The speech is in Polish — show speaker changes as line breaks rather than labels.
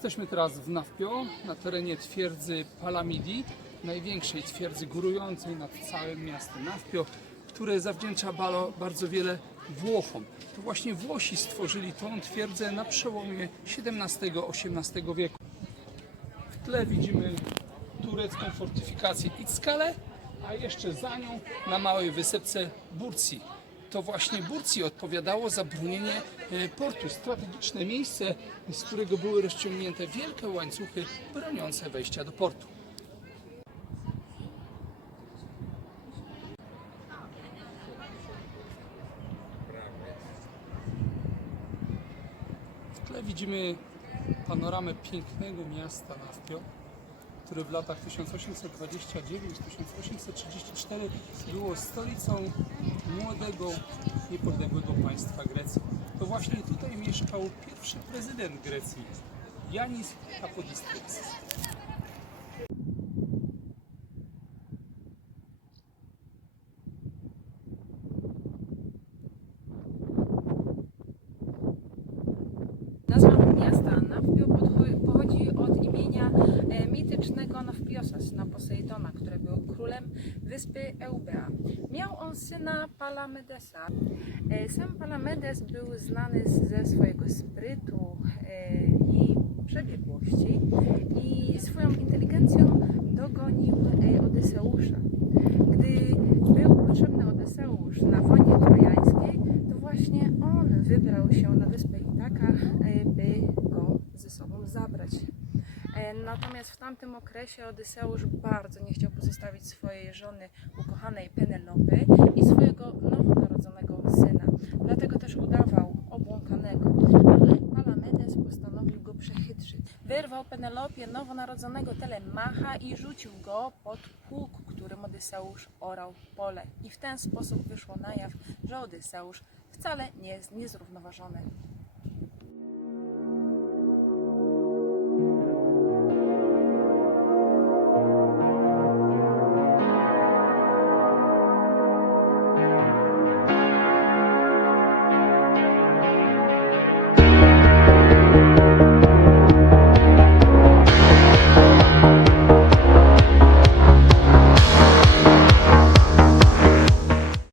Jesteśmy teraz w Nawpio, na terenie twierdzy Palamidi, największej twierdzy górującej nad całym miastem Nawpio, które zawdzięcza balo- bardzo wiele Włochom. To właśnie Włosi stworzyli tą twierdzę na przełomie XVII-XVIII wieku. W tle widzimy turecką fortyfikację Iskale, a jeszcze za nią na małej wysepce Burcji. To właśnie Burcji odpowiadało za bronienie e, portu, strategiczne miejsce, z którego były rozciągnięte wielkie łańcuchy broniące wejścia do portu. W tle widzimy panoramę pięknego miasta Nawpio, które w latach 1829-1834 było stolicą młodego, niepodległego państwa Grecji. To właśnie tutaj mieszkał pierwszy prezydent Grecji, Janis Kapodistrias.
Nazwa miasta podcho- pochodzi wyspy Eubea. Miał on syna Palamedesa. E, Sam Palamedes był znany ze swojego sprytu e, i przebiegłości i swoją inteligencją dogonił e, Odyseusza. Gdy był potrzebny Odyseusz na wojnie trojańskiej, to właśnie on wybrał się na wyspę Itaka, by go ze sobą zabrać. E, Natomiast w tamtym okresie Odyseusz bardzo nie chciał pozostawić swojej żony ukochanej Penelopy i swojego nowonarodzonego syna. Dlatego też udawał obłąkanego, ale Palamedes postanowił go przechytrzyć. Wyrwał Penelopie nowonarodzonego Telemacha i rzucił go pod pług, którym Odyseusz orał pole. I w ten sposób wyszło na jaw, że Odyseusz wcale nie jest niezrównoważony.